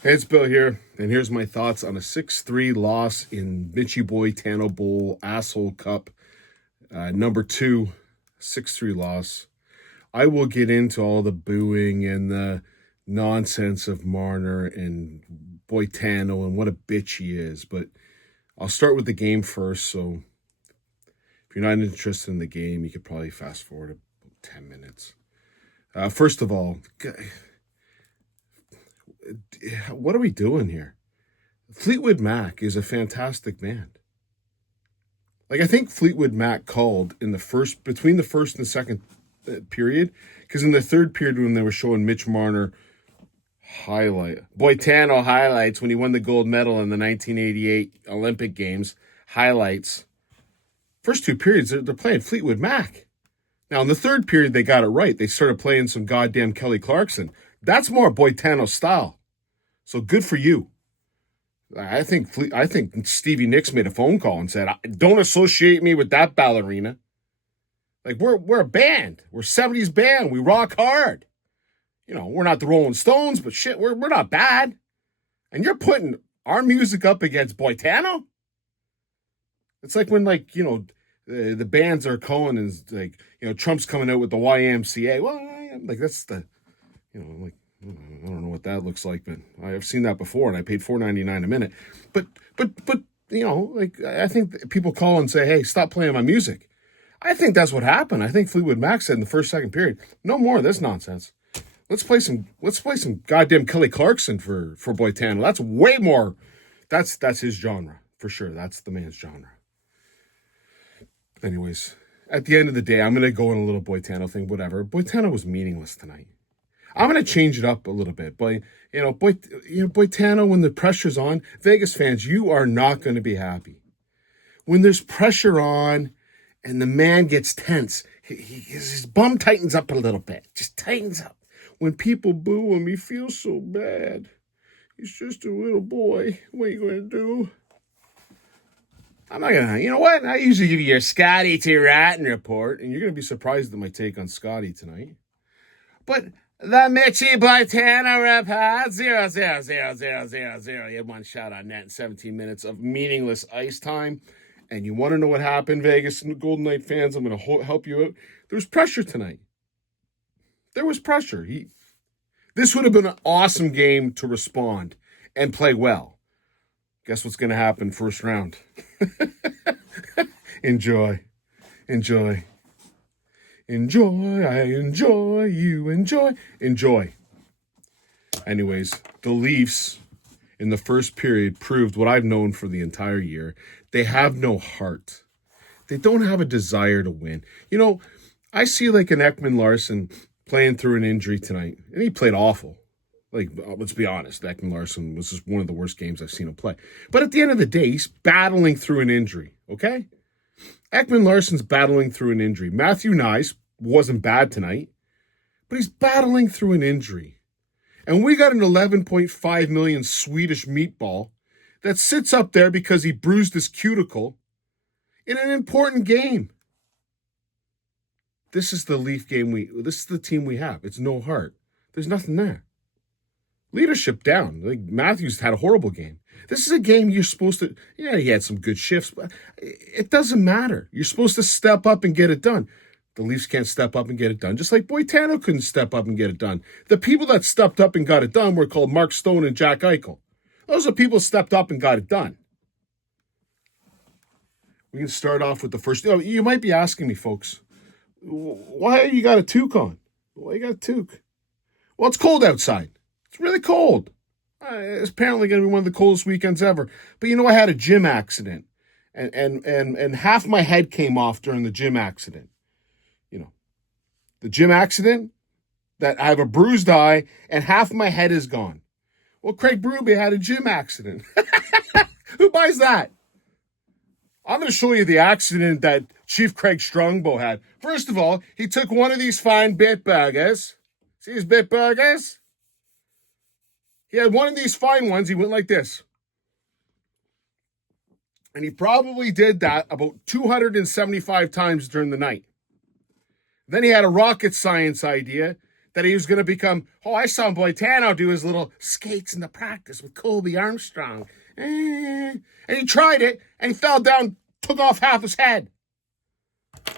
Hey, it's Bill here, and here's my thoughts on a 6-3 loss in Mitchy Boy Tano Bowl Asshole Cup. Number 2, 6-3 loss. I will get into all the booing and the nonsense of Marner and Boitano and what a bitch he is, but I'll start with the game first. So if you're not interested in the game, you could probably fast forward about 10 minutes. First of all, what are we doing here? Fleetwood Mac is a fantastic band. Like, I think Fleetwood Mac called in between the first and the second period, because in the third period when they were showing Mitch Marner Boitano highlights when he won the gold medal in the 1988 Olympic Games, highlights. First two periods, they're playing Fleetwood Mac. Now, in the third period, they got it right. They started playing some goddamn Kelly Clarkson. That's more Boitano style. So good for you. I think Stevie Nicks made a phone call and said, "Don't associate me with that ballerina." Like, we're a band. We're a 70s band. We rock hard. You know, we're not the Rolling Stones, but shit, we're not bad. And you're putting our music up against Boitano? It's like when, like, you know, the bands are calling and like, you know, Trump's coming out with the YMCA. Well, like, that's the, you know, like, I don't know what that looks like, but I've seen that before, and I paid $4.99 a minute. But you know, like, I think people call and say, "Hey, stop playing my music." I think that's what happened. I think Fleetwood Mac said in the second period, "No more of this nonsense. Let's play some goddamn Kelly Clarkson for Boitano. That's way more. That's his genre for sure. That's the man's genre." Anyways, at the end of the day, I'm gonna go in a little Boitano thing. Whatever. Boitano was meaningless tonight. I'm going to change it up a little bit. But, Boitano, when the pressure's on, Vegas fans, you are not going to be happy. When there's pressure on and the man gets tense, his bum tightens up a little bit. Just tightens up. When people boo him, he feels so bad. He's just a little boy. What are you going to do? I'm not going to, you know what? I usually give you your Scotty T. Ratton report, and you're going to be surprised at my take on Scotty tonight. But the Mitchy Boitano rep had 0-0-0-0-0-0. He had one shot on net in 17 minutes of meaningless ice time. And you want to know what happened, Vegas Golden Knight fans? I'm going to help you out. There was pressure tonight. There was pressure. This would have been an awesome game to respond and play well. Guess what's going to happen first round? Enjoy. I enjoy, you enjoy. Anyways, the Leafs in the first period proved what I've known for the entire year. They have no heart. They don't have a desire to win. You know, I see like an Ekman Larson playing through an injury tonight, and he played awful. Like, let's be honest, Ekman Larson was just one of the worst games I've seen him play. But at the end of the day, he's battling through an injury, okay? Ekman Larson's battling through an injury. Matthew Nyes wasn't bad tonight, but he's battling through an injury. And we got an 11.5 million Swedish meatball that sits up there because he bruised his cuticle in an important game. This is the Leaf game this is the team we have. It's no heart. There's nothing there. Leadership down. Like, Matthews had a horrible game. This is a game you're supposed to, yeah, he had some good shifts, but it doesn't matter. You're supposed to step up and get it done. The Leafs can't step up and get it done, just like Boitano couldn't step up and get it done. The people that stepped up and got it done were called Mark Stone and Jack Eichel. Those are people who stepped up and got it done. We can start off with the first. You might be asking me, folks, why you got a toque on? Why you got a toque? Well, it's cold outside. It's really cold. It's apparently going to be one of the coldest weekends ever. But I had a gym accident, and half my head came off during the gym accident. The gym accident, that I have a bruised eye, and half my head is gone. Well, Craig Berube had a gym accident. Who buys that? I'm going to show you the accident that Chief Craig Strongbow had. First of all, he took one of these fine bit burgers. See his bit burgers? He had one of these fine ones. He went like this. And he probably did that about 275 times during the night. Then he had a rocket science idea that he was going to become, I saw Boitano do his little skates in the practice with Colby Armstrong. And he tried it, and he fell down, took off half his head.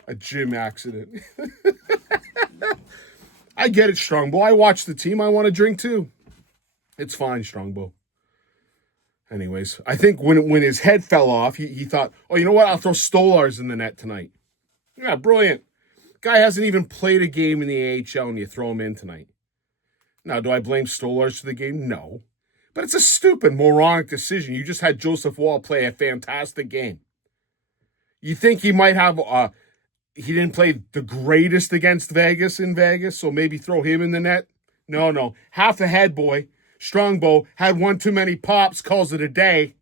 A gym accident. I get it, Strongbow. I watch the team. I want to drink too. It's fine, Strongbow. Anyways, I think when his head fell off, he thought, you know what? I'll throw Stolars in the net tonight. Yeah, brilliant. Guy hasn't even played a game in the AHL, and you throw him in tonight. Now, do I blame Stolars for the game? No. But it's a stupid, moronic decision. You just had Joseph Wall play a fantastic game. You think he might have... he didn't play the greatest against Vegas in Vegas, so maybe throw him in the net? No. Half a head, boy. Strongbow had one too many pops, calls it a day.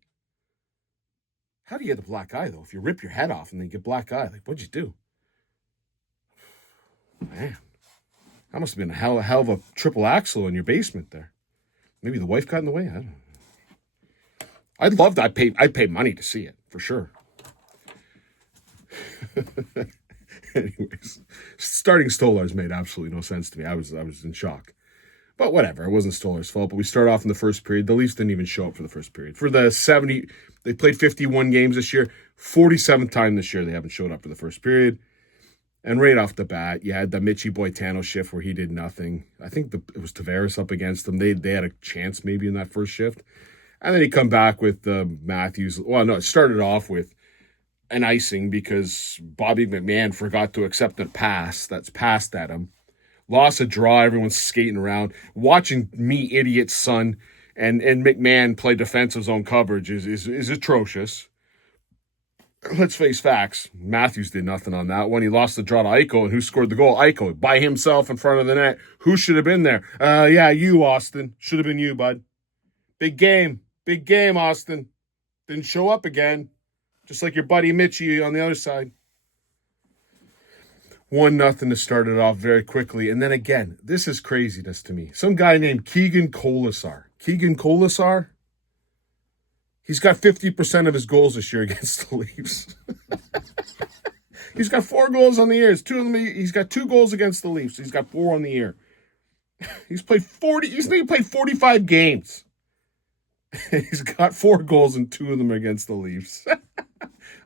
How do you get the black eye, though? If you rip your head off and then get black eye, like, what'd you do? Man, that must have been a hell of a triple axle in your basement there. Maybe the wife got in the way. I don't know. I'd love to. I'd pay money to see it, for sure. Anyways, starting Stolars made absolutely no sense to me. I was in shock. But whatever, it wasn't Stolars' fault. But we started off in the first period. The Leafs didn't even show up for the first period. For the 70, they played 51 games this year. 47th time this year they haven't showed up for the first period. And right off the bat, you had the Mitchie Boitano shift where he did nothing. I think it was Tavares up against them. They had a chance maybe in that first shift. And then he come back with Matthews. Well, no, it started off with an icing because Bobby McMahon forgot to accept a pass that's passed at him. Lost a draw, everyone's skating around. Watching me, idiot son, and McMahon play defensive zone coverage is atrocious. Let's face facts. Matthews did nothing on that one. He lost the draw to Eichel, and who scored the goal? Eichel, by himself in front of the net. Who should have been there? Yeah, you, Austin. Should have been you, bud. Big game, Austin. Didn't show up again. Just like your buddy Mitchie on the other side. 1-0 to start it off very quickly. And then again, this is craziness to me. Some guy named Keegan Colasar. He's got 50% of his goals this year against the Leafs. He's got 4 goals on the year. He's got 2 goals against the Leafs. He's got 4 on the year. He's played 45 games. He's got 4 goals and 2 of them are against the Leafs.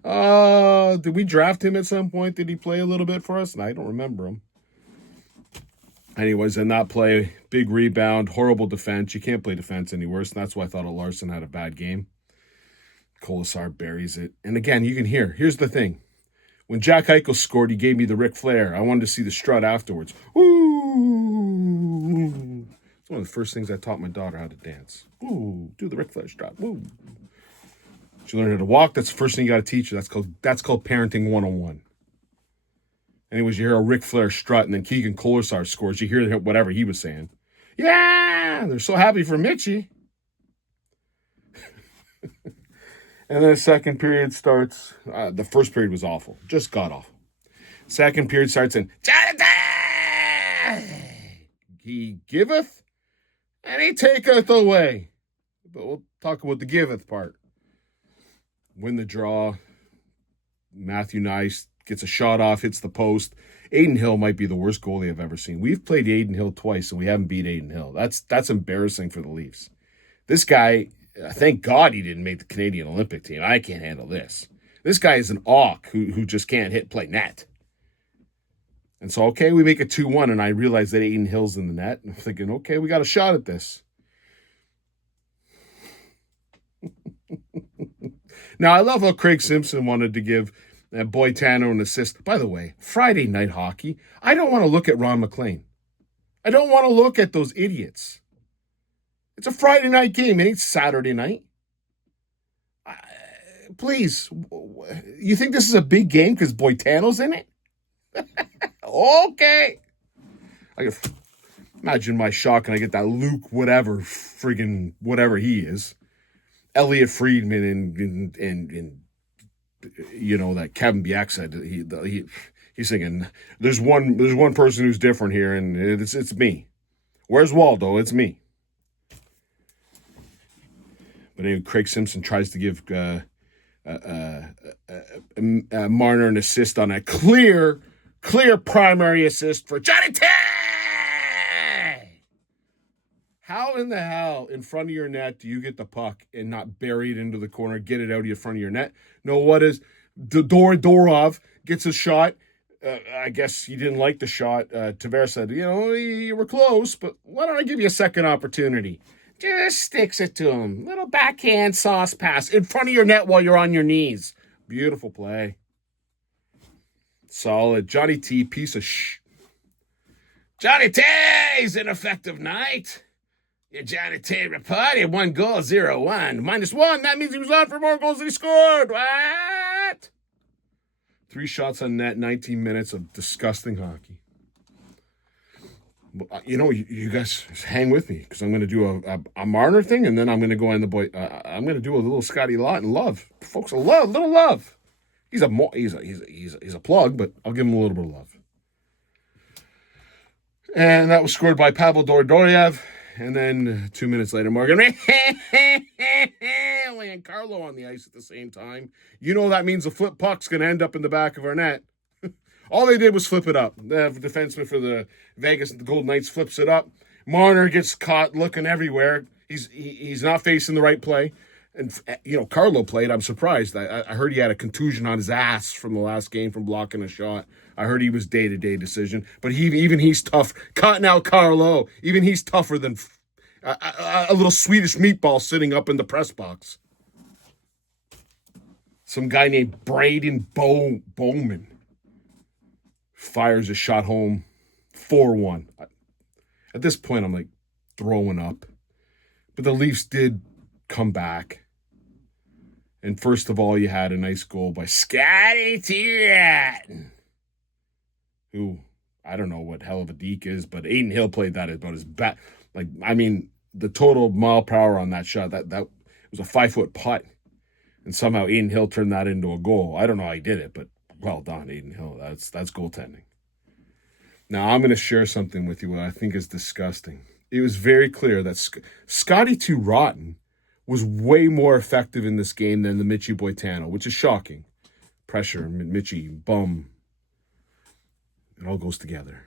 Did we draft him at some point? Did he play a little bit for us? I don't remember him. Anyways, in that play, big rebound, horrible defense. You can't play defense any worse, and that's why I thought Larson had a bad game. Colasar buries it. And again, you can hear. Here's the thing. When Jack Eichel scored, he gave me the Ric Flair. I wanted to see the strut afterwards. Woo! It's one of the first things I taught my daughter how to dance. Woo! Do the Ric Flair strut. Woo! She learned how to walk. That's the first thing you got to teach her. That's called parenting 101. Anyways, you hear a Ric Flair strut, and then Keegan Colasar scores. You hear whatever he was saying. Yeah! They're so happy for Mitchie. And then the second period starts. The first period was awful. Just god-awful. Second period starts in, Jonathan! He giveth, and he taketh away. But we'll talk about the giveth part. Win the draw. Matthew Nice gets a shot off, hits the post. Aiden Hill might be the worst goalie I've ever seen. We've played Aiden Hill twice, and we haven't beat Aiden Hill. That's embarrassing for the Leafs. This guy, thank God he didn't make the Canadian Olympic team. I can't handle this. This guy is an auk who just can't play net. And so, okay, we make it 2-1, and I realize that Aiden Hill's in the net. And I'm thinking, okay, we got a shot at this. Now, I love how Craig Simpson wanted to give Boitano an assist. By the way, Friday night hockey, I don't want to look at Ron McLean. I don't want to look at those idiots. It's a Friday night game. It ain't Saturday night. Please, you think this is a big game because Boitano's in it? Okay. I can imagine my shock and I get that Luke whatever he is. Elliot Friedman and you know that Kevin Biek said he's thinking there's one person who's different here and it's me. Where's Waldo? It's me. But anyway, Craig Simpson tries to give Marner an assist on a clear primary assist for Johnny T. in the hell in front of your net do you get the puck and not bury it into the corner, get it out of your front of your net? No, what is Dorov gets a shot. I guess he didn't like the shot. Tavares said, you were close, but why don't I give you a second opportunity? Just sticks it to him. Little backhand sauce pass in front of your net while you're on your knees. Beautiful play. Solid. Johnny T, piece of Johnny T's ineffective night. Yeah, Johnny T reported 1 goal, 0-1. -1. That means he was on for more goals than he scored. What? 3 shots on net, 19 minutes of disgusting hockey. You guys hang with me because I'm going to do a Marner thing, and then I'm going to go on the boy. I'm going to do a little Scotty Lawton love, folks. A little love. He's a plug, but I'll give him a little bit of love. And that was scored by Pavel Dordoyev, and then 2 minutes later, Morgan and Carlo on the ice at the same time. That means the flip puck's going to end up in the back of our net. All they did was flip it up. The defenseman for the Golden Knights flips it up. Marner gets caught looking everywhere. He's not facing the right play. And, Carlo played. I'm surprised. I heard he had a contusion on his ass from the last game from blocking a shot. I heard he was day-to-day decision. But even he's tough. Cutting out Carlo. Even he's tougher than a little Swedish meatball sitting up in the press box. Some guy named Braden Bowman fires a shot home, 4-1. At this point, I'm like throwing up. But the Leafs did come back. And first of all, you had a nice goal by Scotty T. Who, I don't know what hell of a deke is, but Aiden Hill played that about as bad. The total mile per hour on that shot, that was a 5-foot putt. And somehow Aiden Hill turned that into a goal. I don't know how he did it, but well done, Aiden Hill. That's goaltending. Now, I'm going to share something with you what I think is disgusting. It was very clear that Scotty Too Rotten was way more effective in this game than the Mitchie Boitano, which is shocking. Pressure, Mitchie, bum. It all goes together.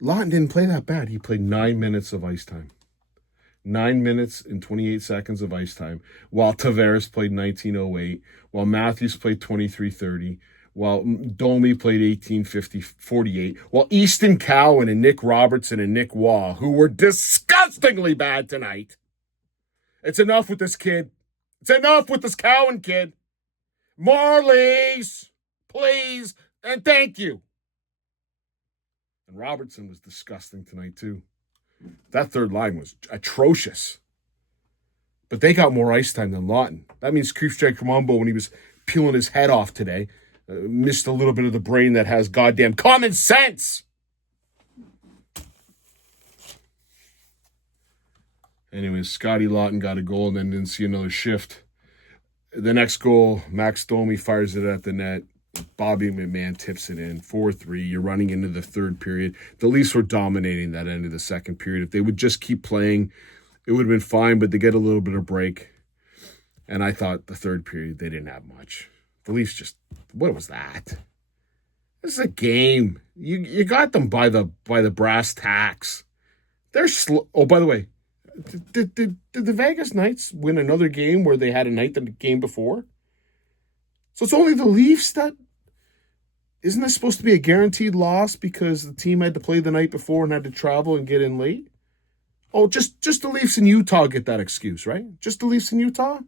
Lawton didn't play that bad. He played 9 minutes of ice time. 9 minutes and 28 seconds of ice time, while Tavares played 19:08, while Matthews played 23:30, while Domi played 18:48, while Easton Cowan and Nick Robertson and Nick Waugh, who were disgustingly bad tonight. It's enough with this kid. It's enough with this Cowan kid. Marlies, please, and thank you. And Robertson was disgusting tonight, too. That third line was atrocious. But they got more ice time than Lawton. That means Creepstrike Ramombo, when he was peeling his head off today, missed a little bit of the brain that has goddamn common sense. Anyways, Scotty Lawton got a goal and then didn't see another shift. The next goal, Max Domi fires it at the net. Bobby McMahon tips it in, 4-3. You're running into the third period. The Leafs were dominating that end of the second period. If they would just keep playing, it would have been fine, but they get a little bit of break. And I thought the third period, they didn't have much. The Leafs just, what was that? This is a game. You got them by the brass tacks. They're slow. Oh, by the way, did the Vegas Knights win another game where they had a night than the game before? So it's only the Leafs that... Isn't this supposed to be a guaranteed loss because the team had to play the night before and had to travel and get in late? Oh, just the Leafs in Utah get that excuse, right? Just the Leafs in Utah?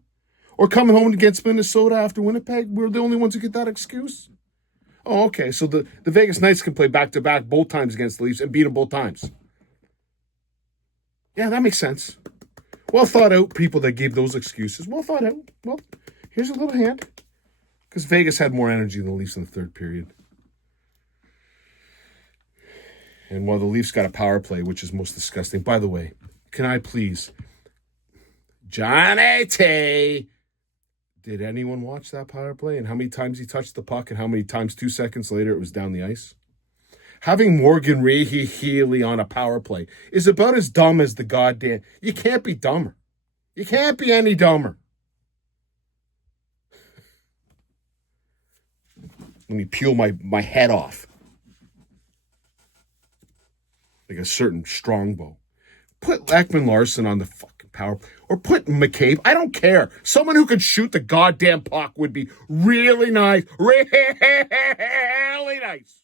Or coming home against Minnesota after Winnipeg, we're the only ones who get that excuse? Oh, okay. So the Vegas Knights can play back-to-back both times against the Leafs and beat them both times. Yeah, that makes sense. Well thought out people that gave those excuses. Well thought out. Well, here's a little hand. Because Vegas had more energy than the Leafs in the third period. And while the Leafs got a power play, which is most disgusting. By the way, can I please... Johnny T. Did anyone watch that power play? And how many times he touched the puck and how many times 2 seconds later it was down the ice? Having Morgan Healy on a power play is about as dumb as the goddamn... You can't be dumber. You can't be any dumber. Let me peel my head off. Like a certain strongbow. put Ekman Larson on the fucking power, or put McCabe. I don't care. Someone who could shoot the goddamn puck would be really nice. Really nice.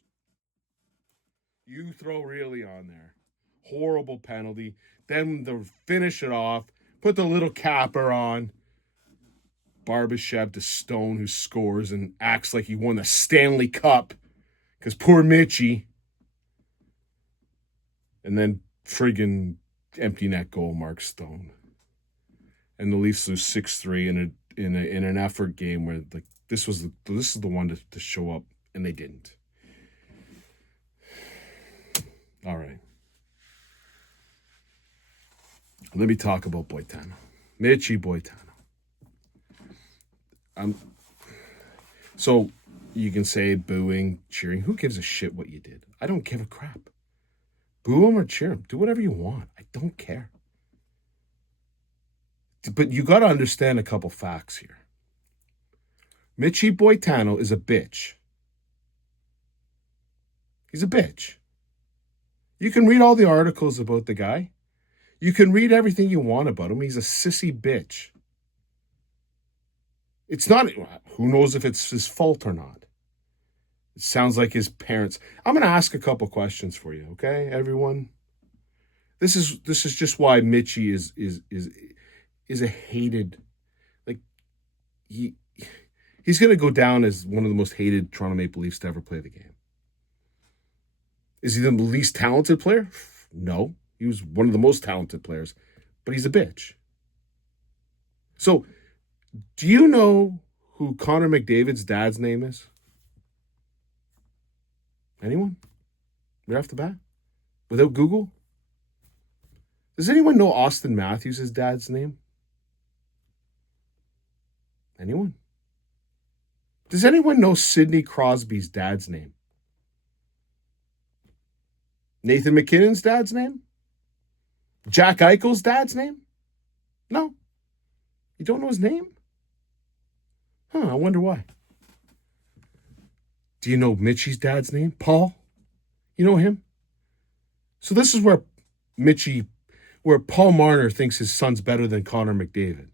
You throw really on there. Horrible penalty. Then to finish it off, put the little capper on. Barbashev to Stone, who scores and acts like he won the Stanley Cup. Because poor Mitchie. And then friggin' empty net goal, Mark Stone. And the Leafs lose 6-3 in an effort game where like this is the one to show up, and they didn't. All right. Let me talk about Boitano. Mitchie Boitano. So you can say booing, cheering. Who gives a shit what you did? I don't give a crap. Boo him or cheer him. Do whatever you want. I don't care. But you got to understand a couple facts here. Mitchie Boitano is a bitch. He's a bitch. You can read all the articles about the guy. You can read everything you want about him. He's a sissy bitch. It's not, who knows if it's his fault or not. It sounds like his parents. I'm going to ask a couple questions for you, okay, everyone? This is just why Mitchie is a hated, like, he's going to go down as one of the most hated Toronto Maple Leafs to ever play the game. Is he the least talented player? No. He was one of the most talented players, but he's a bitch. So, do you know who Connor McDavid's dad's name is? Anyone? Right off the bat? Without Google? Does anyone know Austin Matthews' dad's name? Anyone? Does anyone know Sidney Crosby's dad's name? Nathan McKinnon's dad's name? Jack Eichel's dad's name? No. You don't know his name? I wonder why. Do you know Mitchie's dad's name? Paul? You know him? So this is where Paul Marner thinks his son's better than Connor McDavid.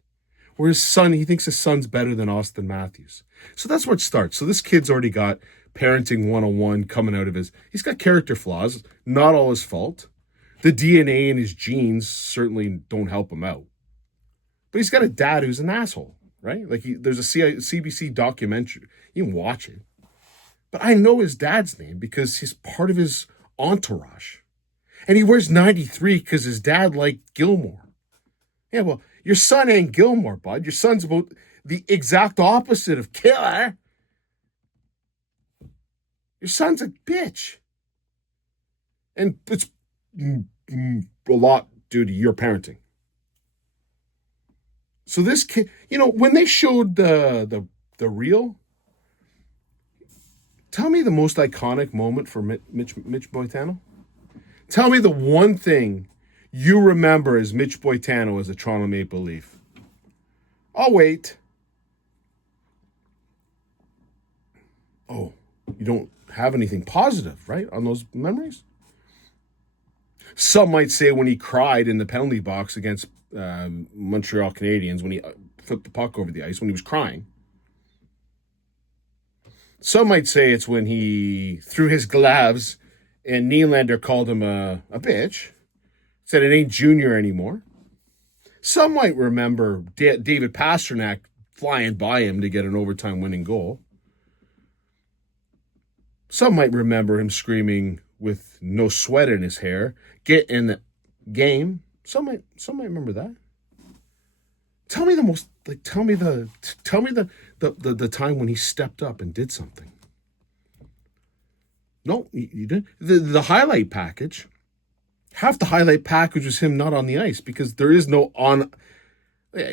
Where he thinks his son's better than Austin Matthews. So that's where it starts. So this kid's already got parenting 101 coming out of he's got character flaws, not all his fault. The DNA in his genes certainly don't help him out. But he's got a dad who's an asshole, right? Like there's a CBC documentary. You can watch it. But I know his dad's name because he's part of his entourage. And he wears 93 because his dad liked Gilmore. Yeah, well, your son ain't Gilmore, bud. Your son's about the exact opposite of killer. Your son's a bitch. And it's a lot due to your parenting. So this kid, when they showed the reel, tell me the most iconic moment for Mitch Boitano. Tell me the one thing you remember as Mitch Boitano as a Toronto Maple Leaf. I'll wait. Oh, you don't have anything positive, right, on those memories? Some might say when he cried in the penalty box against Montreal Canadiens, when he flipped the puck over the ice, when he was crying. Some might say it's when he threw his gloves and Nylander called him a bitch. Said it ain't Junior anymore. Some might remember David Pastrnak flying by him to get an overtime winning goal. Some might remember him screaming with no sweat in his hair, get in the game. Some might remember that. Tell me the time when he stepped up and did something. No, you didn't. The highlight package, half the highlight package was him not on the ice because there is no on.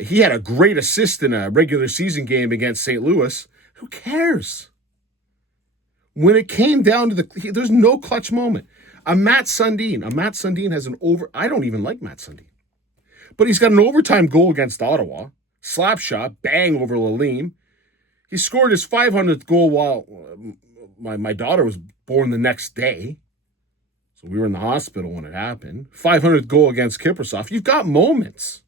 He had a great assist in a regular season game against St. Louis. Who cares? When it came down to there's no clutch moment. Matt Sundin has an over. I don't even like Matt Sundin, but he's got an overtime goal against Ottawa. Slap shot, bang over Lalim. He scored his 500th goal while my daughter was born the next day. So So we were in the hospital when it happened. 500th goal against Kiprusoff. You've got moments.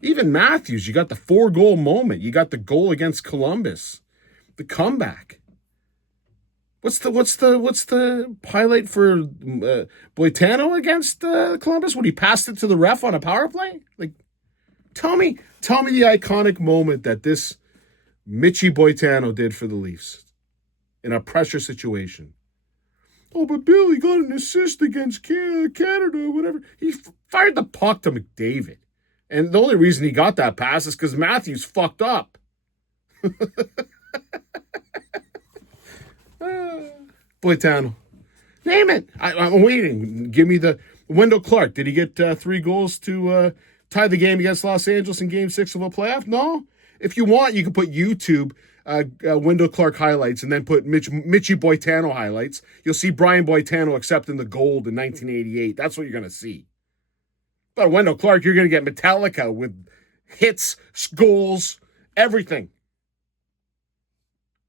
Even Matthews, you got the 4-goal moment. You got the goal against Columbus. The comeback. What's the highlight for Boitano against Columbus when he passed it to the ref on a power play? Like, tell me the iconic moment that this Mitchy Boitano did for the Leafs in a pressure situation. Oh, but Billy got an assist against Canada, whatever. He fired the puck to McDavid. And the only reason he got that pass is because Matthews fucked up. Boitano. Name it. I'm waiting. Give me the... Wendell Clark. Did he get 3 goals to tie the game against Los Angeles in Game 6 of a playoff? No. If you want, you can put YouTube Wendell Clark highlights and then put Mitchy Boitano highlights. You'll see Brian Boitano accepting the gold in 1988. That's what you're going to see. But Wendell Clark, you're going to get Metallica with hits, goals, everything.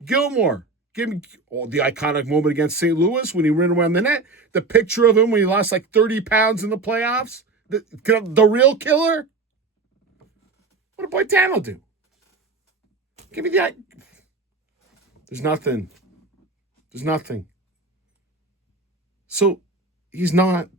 Gilmore, give me the iconic moment against St. Louis when he ran around the net. The picture of him when he lost like 30 pounds in the playoffs. The real killer. What did Boitano do? Give me the... There's nothing. There's nothing. So he's not...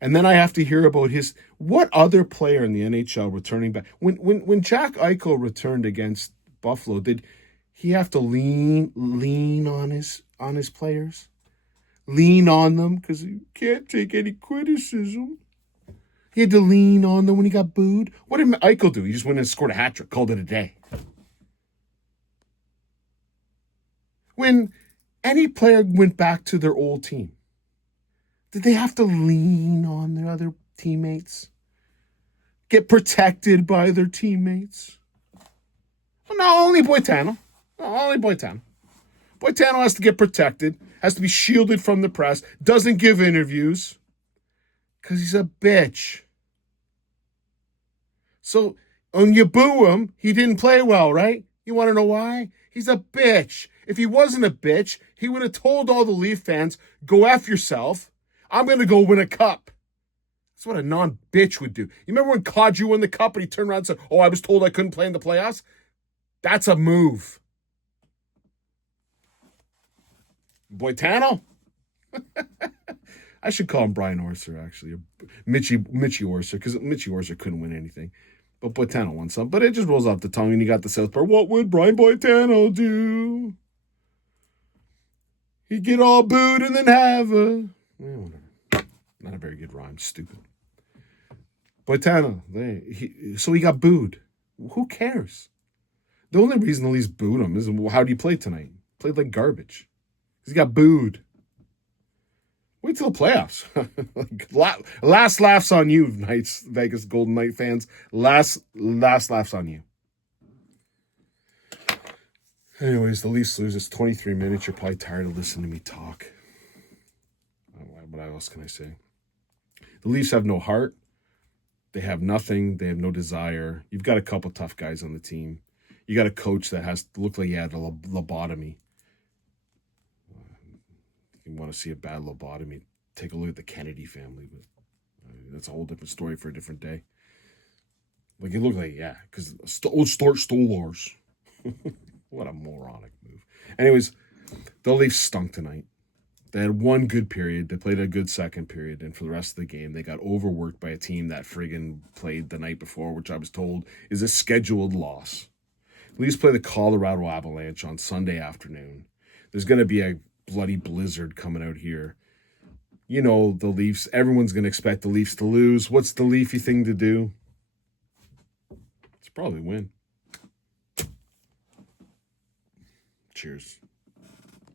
And then I have to hear about what other player in the NHL returning back? When Jack Eichel returned against Buffalo, did he have to lean on his players? Lean on them because he can't take any criticism. He had to lean on them when he got booed. What did Eichel do? He just went and scored a hat trick, called it a day. When any player went back to their old team, did they have to lean on their other teammates? Get protected by their teammates? Well, no, only Boitano. No, only Boitano. Boitano has to get protected, has to be shielded from the press, doesn't give interviews, because he's a bitch. So, when you boo him, he didn't play well, right? You want to know why? He's a bitch. If he wasn't a bitch, he would have told all the Leaf fans, go F yourself. I'm going to go win a cup. That's what a non-bitch would do. You remember when Kadri won the cup and he turned around and said, oh, I was told I couldn't play in the playoffs? That's a move. Boitano? I should call him Brian Orser, actually. Mitchy Orser, because Mitchy Orser couldn't win anything. But Boitano won some. But it just rolls off the tongue and you got the South part. What would Brian Boitano do? He'd get all booed and then have a... whatever. Not a very good rhyme. Stupid. Boitano. So he got booed. Who cares? The only reason the Leafs booed him is, well, how do you play tonight? Played like garbage. Because he got booed. Wait till the playoffs. Last laughs on you, Knights, Vegas Golden Knight fans. Last laughs on you. Anyways, the Leafs lose. It's 23 minutes. You're probably tired of listening to me talk. What else can I say? The Leafs have no heart. They have nothing. They have no desire. You've got a couple tough guys on the team. You got a coach that has to look like he had a lobotomy. You want to see a bad lobotomy, take a look at the Kennedy family. But that's a whole different story for a different day. Like, it looked like, yeah, because old Start Stolars. What a moronic move. Anyways, the Leafs stunk tonight. They had one good period. They played a good second period. And for the rest of the game, they got overworked by a team that friggin' played the night before, which I was told is a scheduled loss. The Leafs play the Colorado Avalanche on Sunday afternoon. There's going to be a bloody blizzard coming out here. You know, the Leafs, everyone's going to expect the Leafs to lose. What's the Leafy thing to do? It's probably win. Cheers.